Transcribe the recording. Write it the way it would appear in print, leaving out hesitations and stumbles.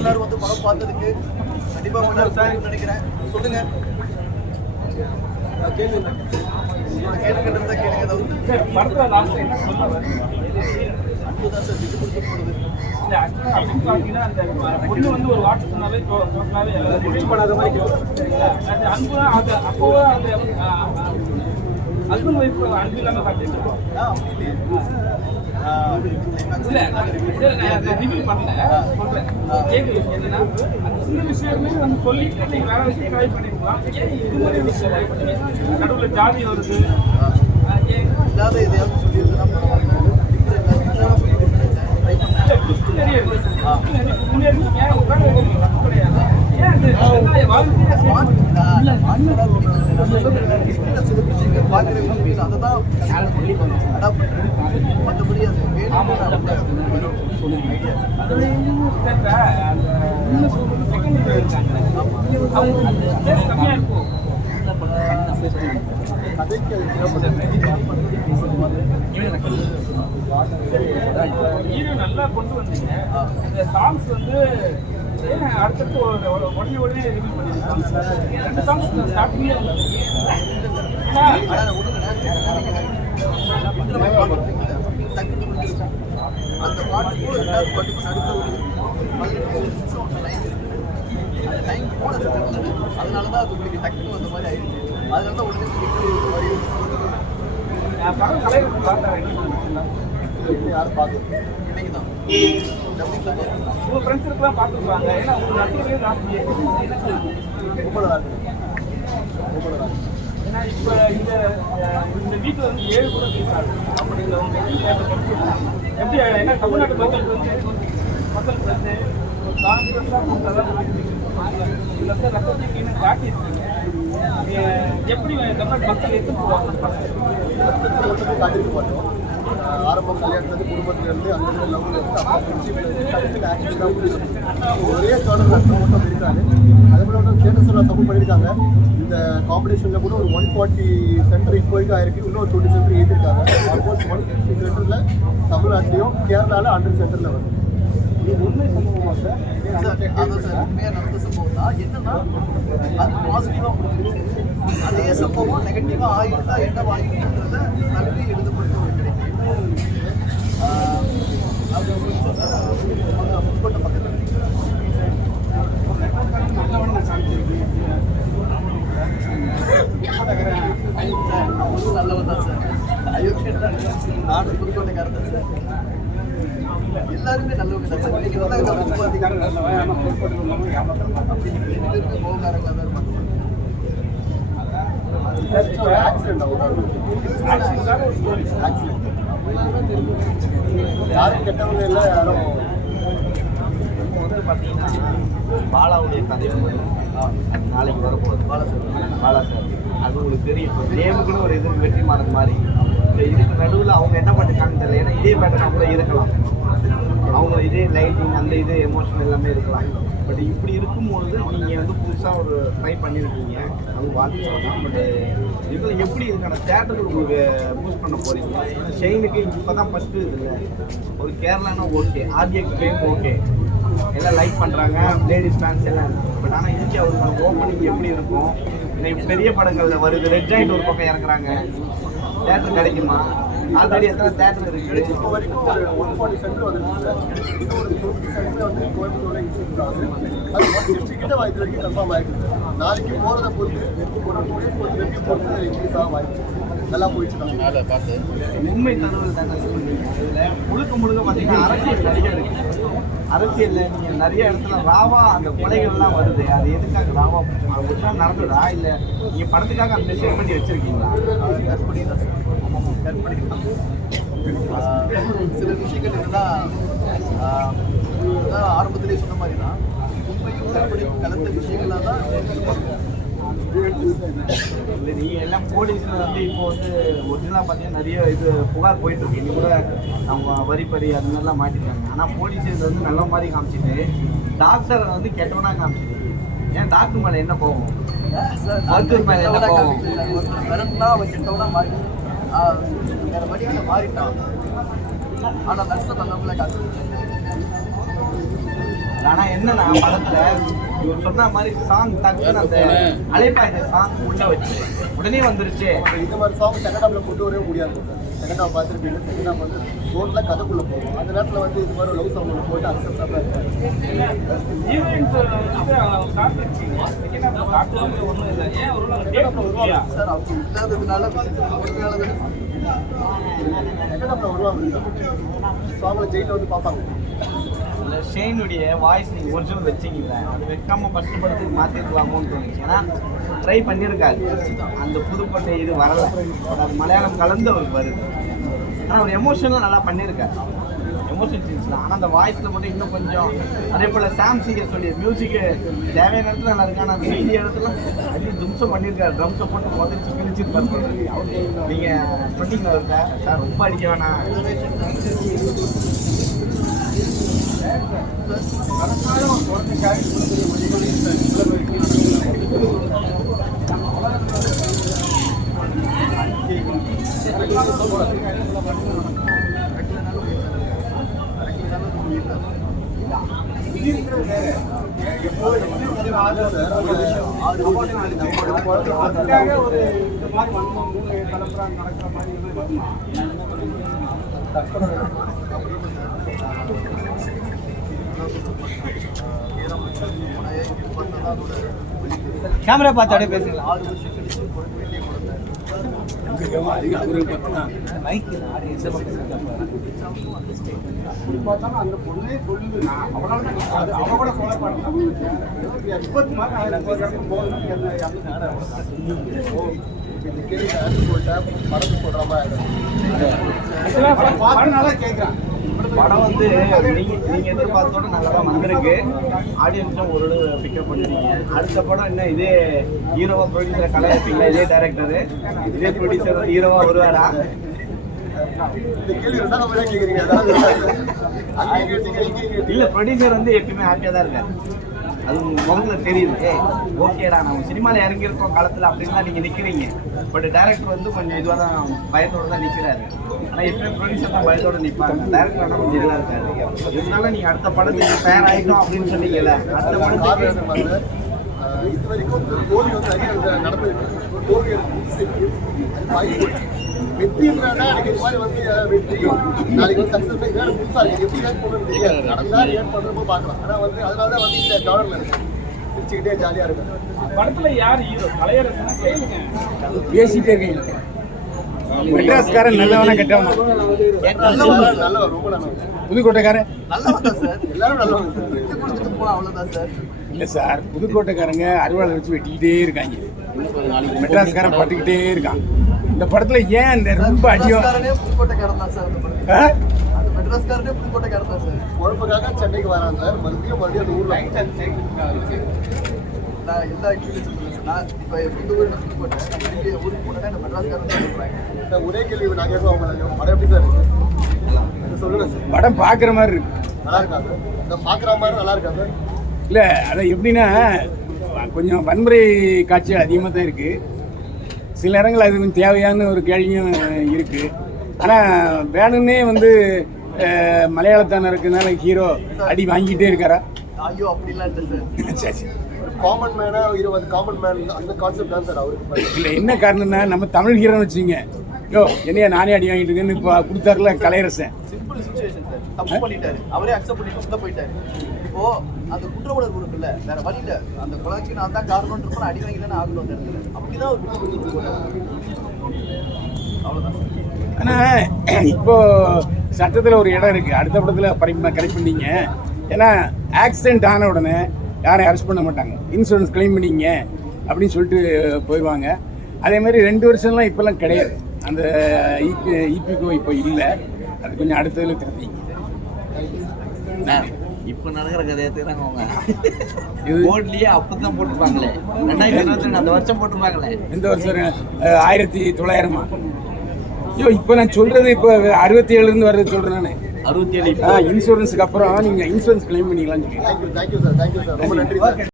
எல்லாரும் வந்து படம் பார்த்ததுக்கு கண்டிப்பாக நினைக்கிறேன். சொல்லுங்க கேளுங்க ஒரு வார்த்தை சொன்னாவே பண்ணாத மாதிரி அன்பு அப்போ ஹஸ்பண்ட் ஒய்ஃப் அன்பு இல்லாம காட்டிருக்கோம். ரிவ்யூ பண்ணல சொல்றேன். கேட்குற விஷயம் என்னன்னா அந்த சின்ன விஷயமே வந்து சொல்லிட்டு நீங்க வேற விஷயம் ட்ரை பண்ணிருக்கலாம். ஏன் இது மாதிரி விஷயம் நடுவில் ஜாதி வருது இல்லாத எதையாவது சொல்லியிருந்தா மற்றபடி அது கம்மியா இருக்கும். ஹீரோ நல்லா கொண்டு வந்தீங்க. இந்த சாங்ஸ் வந்து அடுத்தடுத்து உடனே ரிவீல் பண்ணிருக்காங்க. 2 சாங்ஸ் ஸ்டார்டிங்ல அந்த பாட்டுக்கு ரெண்டாவது பாட்டுக்கு நடுக்க 18 நிமிஷம் டைம் போனது. அதனாலதான் அது உங்களுக்கு டக்குனு வந்த மாதிரி ஆயிடுச்சு. அதனால தான் உடனே யாரும் பார்க்கல. இன்னைக்கு தான் உங்க ஃப்ரெண்ட்ஸுக்குலாம் பார்த்துருப்பாங்க. ஏன்னா உங்க நடிகர்களே ஜாஸ்தி. ரொம்ப நல்லா இருக்கு. ஏன்னா இப்போ இந்த வீட்டில் வந்து 7 கூட ரிலீஸ் ஆகுது. அப்படிங்கிற உங்க எப்படி ஏன்னா தமிழ்நாட்டு மக்களுக்கு வந்து காங்கிரஸ்லாம் ரத்தத்தை காட்டியிருக்கீங்க. எப்படி தமிழ்நாட்டு மக்கள் எடுத்து போவாங்க? காட்டிருக்க மாட்டோம். ஆரம்பம் கல்யாணத்துலேருந்து குடும்பத்திலேருந்து அந்த லெவலில் இருந்து ஒரே தொடர் அர்த்தம் மட்டும் இருக்காது. அதே போல தேட்டர்ஸில் சப்போர்ட் பண்ணியிருக்காங்க. இந்த காம்படிஷனில் கூட ஒரு 140 சென்டர் இப்போதைக்கு ஆயிருக்கு. இன்னும் 20 சென்டர் ஏற்றிருக்காங்க. ஆல்மோஸ்ட் 150 சென்டரில் தமிழ்நாட்டிலையும் கேரளாவில் 100 சென்டரில் வருது. உண்மை சம்பவமா சார்? அதான் சார் உண்மையாக நடந்த சம்பவம் தான். என்னன்னா அது பாசிட்டிவாக முடிஞ்சிருச்சு. அதே சம்பவம் நெகட்டிவாக ஆகிருந்தா என்ன ஆகிருக்குன்றத நன்றி எழுதப்பட்ட ஒரு கிடைக்கும். அது முற்பட்ட பக்கத்தில் நல்லவன் தான் சார். அயோக்கியன் தான். நானும் புதுக்கோட்டைக்காரன் தான் சார். எல்லாருமே நல்லவங்க தான் சார். இன்னைக்கு வந்து கோவக்காரங்களாக தான் இருப்பாங்க. யாரும் கெட்டவங்க இல்லை. யாரும் வந்து பார்த்தீங்கன்னா பாலாவுடைய கதை நாளைக்கு வரப்போகுது. பாலா சார் அது உங்களுக்கு தெரியும். நேமுக்குன்னு ஒரு இது வெற்றிமாறன் மாதிரி இதுக்கு நடுவில் அவங்க என்ன பண்ணிருக்காங்கன்னு தெரியல. ஏன்னா இதே பேட்டர்ன் கூட இருக்கலாம். அவங்க இதே லைட்டிங் அந்த இது எமோஷன் எல்லாமே இருக்கலாம். பட் இப்படி இருக்கும்போது நீங்கள் வந்து புதுசாக ஒரு ட்ரை பண்ணியிருக்கீங்க. அவங்க வாழ்த்து சொல்லலாம். பட் இதில் எப்படி இதுக்கான தேட்டருக்கு உங்களுக்கு பூஸ்ட் பண்ண போகிறீங்க? ஷெயினுக்கு இப்போ தான் ஃபஸ்ட்டு இல்லை. ஒரு கேரளானா ஓகே, ஆர்டிஎக்ஸ் கேம் ஓகே, எல்லாம் லைக் பண்ணுறாங்க, லேடிஸ் ஃபேன்ஸ் எல்லாம். பட் ஆனால் இதுக்கு அவருக்கு ஓப்பனிங் எப்படி இருக்கும்? இன்னைக்கு பெரிய படங்களில் வருது. ரெட் ஜாயிண்ட் ஒரு பக்கம் இறங்குறாங்க. தேட்டர் கிடைக்குமா? ஆல்ரெடி எத்தனை தேட்டர் இருக்குது? இப்போ வரைக்கும் ஒரு 140 சென்டர் வந்துருக்கு சார். இன்னும் ஒரு 50 சென்டர் வந்து கோயம்புத்தூரில் இன்ஸ்டியூட் ஆகுது. அது 160 கிட்ட வாய்ப்பு வரைக்கும் கன்ஃபார்ம் ஆகிருக்கு சார். நாளைக்கு போகிறத பொறுத்து ஒரு 2 டேஸ் பொறுத்து வெற்றி பொறுத்து இன்க்ரீஸ் ஆக வாய்ப்பு நல்லா போயிடுச்சு. மேலே பார்த்து உண்மை தகவல் தானே சொல்லுவீங்க. இதில் முழுக்க பார்த்தீங்கன்னா அரசியல் நிறைய இருக்குது. அரசியலில் நீங்கள் நிறைய இடத்துல ராவா அந்த கொலைகள்லாம் வருது. அது எதுக்காக ராவா ஒரிஜினல் நடந்ததா இல்லை நீங்கள் படத்துக்காக அந்த செட் பண்ணி வச்சுருக்கீங்களா? கற்பனை தான் கற்பனை தான். சில விஷயங்கள் என்னன்னா ஆரம்பத்திலே சொன்ன மாதிரி தான் உண்மையும் கற்பனையும் கலந்த விஷயங்களாக தான் இல்லை. நீங்கள் எல்லாம் போலீஸில் வந்து இப்போ வந்து ஒரிஜினலாக பார்த்தீங்கன்னா நிறைய இது புகார் போயிட்டுருக்கு. இன்னும் கூட அவங்க வரிப்பறி அது மாதிரிலாம் மாட்டிருக்காங்க. ஆனால் போலீஸ் இது வந்து நல்ல மாதிரி காமிச்சிட்டு டாக்டரை வந்து கெட்டவனாக காமிச்சிட்டு. ஏன் டாக்டர் மேலே என்ன போகும்? மருத்துவர் மேலே என்ன போகும்? வரணும்னா அவன் கெட்டவனா மாறி வேறு வழியாக மாறிட்டான். ஆனால் நஷ்டம் நல்லவங்கள காசு ஆனா என்னன்னா படத்துல இவர் சொன்ன மாதிரி சாங் டக்குன்னு அந்த அலைப்பாய்ந்த சாங் உள்ள வச்சு உடனே வந்துருச்சு. இந்த மாதிரி சாங் செகண்ட் ஹாஃப்ல கொண்டு வரவே முடியாது. செகண்ட் ஹாஃப் பார்த்துருப்பீங்க. செகண்ட் ஹாஃப் வந்து ரோட்ல கதைக்குள்ள போகும். அந்த நேரத்தில் வந்து இது மாதிரி லவ் சாங் ஒன்று போட்டு அக்செப்டாக இருக்காது. சார் அவங்க இல்லாததுனால செகண்ட் ஹாஃப்ல வருவாங்க. சாங்ல ஜெயிலில் வந்து பார்ப்பாங்க. ஷெயினுடைய வாய்ஸ் நீங்கள் ஒரிஜினல் வச்சிங்கள அது வைக்காம ஃபஸ்ட்டு படத்துக்கு மாற்றிருக்கலாமோன்னு தோணுச்சு. ஏன்னா ட்ரை பண்ணியிருக்காரு, அந்த புதுப்பட்ட இது வரல. அது மலையாளம் கலந்து அவருக்கு வருது. ஆனால் அவர் எமோஷனெலாம் நல்லா பண்ணியிருக்காரு, எமோஷன் சீன்ஸ்லாம். ஆனால் அந்த வாய்ஸில் மட்டும் இன்னும் கொஞ்சம் அதே போல் சாம் சிங்கர் சொல்லி மியூசிக்கு தேவையான இடத்துல நல்லா இருக்கு. ஆனால் மீதி இடத்துல அடி தும்சம் பண்ணியிருக்காரு. ட்ரம்ஸை போட்டு முதச்சு கிழிச்சிருப்பாரு. நீங்கள் சொன்னீங்களா இருக்கா சார் ரொம்ப அடிக்க வேணாம். கேமரா பார்த்து அப்படியே பேசுங்களா. 6 வருஷம் கழிச்சு அந்த பொண்ணே சொல்லுது, நான் அவளால அவ கூட சொல்ல மாட்டேன். படத்து சொல்ற மாதிரி கேட்குறான். படம் வந்து நீங்க எதிர்பார்த்தோட நல்லா தான் வந்திருக்கு. ஆடியன்ஸும் ஓரளவு பிக்கப் பண்ணிருக்கீங்க. அடுத்த படம் என்ன இதே ஹீரோவா ப்ரொடியூசரை கலாய்ப்பீங்களா? இதே டைரக்டரு இதே ப்ரொடியூசர் ஹீரோவா வருவாரா? இல்ல ப்ரொடியூசர் வந்து எப்பயுமே ஹாப்பியா தான் இருக்காரு. அது முகத்துல தெரியுது. ஓகேடா நம்ம சினிமாவில் இறங்கியிருக்கோம் காலத்தில் அப்படின்னு தான் நீங்கள் நிற்கிறீங்க. பட் டேரக்டர் வந்து கொஞ்சம் இதுவாக தான் பயத்தோடு தான் நிற்கிறாரு. ஆனால் எப்பயுமே ப்ரொடியூசர் தான் பயத்தோடு நிற்பாங்க. டேரக்டர் ஆனால் கொஞ்சம் இதாக இருக்காரு. இருந்தாலும் நீங்கள் அடுத்த படத்துக்கு தயார் ஆகிட்டோம் அப்படின்னு சொன்னீங்கல்ல, அடுத்த படத்துக்கு இது வரைக்கும் தோல்வி வந்து நிறைய நடந்திருக்கு. தோல்வி வெற்றின்றா எனக்கு இது மாதிரி வந்து வெற்றி நாளைக்கு வந்து சக்ஸஸ் வேறு புதுசாக இருக்குது. எப்படி ஏன் பண்ணுறது தெரியாது. நடந்தால் ஏன் பண்ணுறப்போ பார்க்கலாம். ஆனால் வந்து அதனால தான் வந்து இந்த டாலரில் இருக்கு சிரிச்சுக்கிட்டே ஜாலியாக இருக்கும். படத்துல யார் ஹீரோ? கலையரசனா? பேசிட்டே இருக்கீங்க. மெட்ராஸ்காரன் நல்லவனா கெட்டவனா? நல்லவர், ரொம்ப நல்லவர். புதுக்கோட்டைக்காரன் நல்லவன் தான் சார். எல்லாரும் நல்லவங்க சார். விட்டு கொடுத்துட்டு போனால் அவ்வளோதான் சார். இல்லை சார், புதுக்கோட்டைக்காரங்க அறுவாளை வச்சு வெட்டிக்கிட்டே இருக்காங்க. மெட்ராஸ்காரன் பட்டுக்கிட்டே இருக்கான். இந்த படத்துல ஏன் இந்த ரொம்ப அடியும்? புதுக்கோட்டைக்காரன் தான் சார். அந்த மெட்ராஸ்காரனே புதுக்கோட்டைக்காரன் தான் சார். குழப்பக்காக சென்னைக்கு வரான் சார். மறுபடியும் அந்த ஊரில் நான் எல்லா எக்ஸ்பீரியன்ஸும் நான் இப்போ சொந்த ஊரில் புதுக்கோட்டை இங்கே ஊருக்கு போனேன்னா இந்த மெட்ராஸ்காரன் தான் சொல்கிறாங்க சார். ஒரே கேள்வி நான் கேட்போம் அவங்க படம் எப்படி சார் இருக்கு சொல்லுங்கள் சார். படம் பார்க்குற மாதிரி இருக்கு. நல்லா இருக்கா சார்? இந்த பார்க்குற மாதிரி நல்லா இருக்கா சார்? இல்லை, அதை எப்படின்னா கொஞ்சம் வன்முறை காட்சிகள் அதிகமாக தான் இருக்குது. சில இடங்கள் அது கொஞ்சம் தேவையான ஒரு கேள்வியும் இருக்குது. ஆனால் வேணும்னே வந்து மலையாளத்தான இருக்கிறதுனால ஹீரோ அடி வாங்கிட்டே இருக்காரா? ஐயோ அப்படிலாம் இல்லை சார். சரி சரி, காமன் மேனா 20 காமன் மேன் அந்த கான்செப்ட் தான் சார் அவருக்கு. இல்லை, என்ன காரணம்னா நம்ம தமிழ் ஹீரோன்னு வச்சுங்க. யோ என்னையா நானே அடி வாங்கிட்டு இருக்கேன்னு இப்போ கொடுத்தாருல கலையரசன். Simple situation sir. தப்பு பண்ணிட்டாரு, அவரே அக்செப்ட் பண்ணிட்டு உள்ள போயிட்டாரு. இப்போ அந்த குற்ற உணர்வு இருக்குல்ல, வேற வழி இல்லை. அந்த கொலைக்கு நான் தான் காரணம்ன்றப்ப அடி வாங்கி தானே ஆகணும் அந்த இடத்துல. அப்படிதான் அவர் விட்டு கொடுத்துட்டு போட்டார். அவ்வளோதான் சார். ஆனால் இப்போ சட்டத்தில் ஒரு இடம் இருக்குது. அடுத்த படத்தில் கரெக்ட் பண்ணீங்க. ஏன்னா ஆக்சிடென்ட் ஆன உடனே யாரையும் அரெஸ்ட் பண்ண மாட்டாங்க. இன்சூரன்ஸ் கிளைம் பண்ணிங்க அப்படின்னு சொல்லிட்டு போயிடுவாங்க. அதே மாதிரி 2 வருஷம்லாம் இப்போல்லாம் கிடையாது. அந்த இபிகோ இப்போ இல்லை. அது கொஞ்சம் அடுத்ததில் திருப்பிங்க. இப்போ நடக்கிற கதையை தெரியாங்க அவங்க போர்ட்லேயே அப்போ தான் போட்டுருப்பாங்களே. 2022 அந்த வருஷம் போட்டுருப்பாங்களே. எந்த வருஷம்? 1900. ஐயோ இப்போ நான் சொல்கிறது இப்போ 67 வர்றது சொல்கிறேன் நான். 67 இன்சூரன்ஸுக்கு அப்புறம் நீங்கள் இன்சூரன்ஸ் கிளைம் பண்ணிக்கலாம்னு சொல்லி. Thank you sir. Thank you sir. ரொம்ப நன்றி சார்.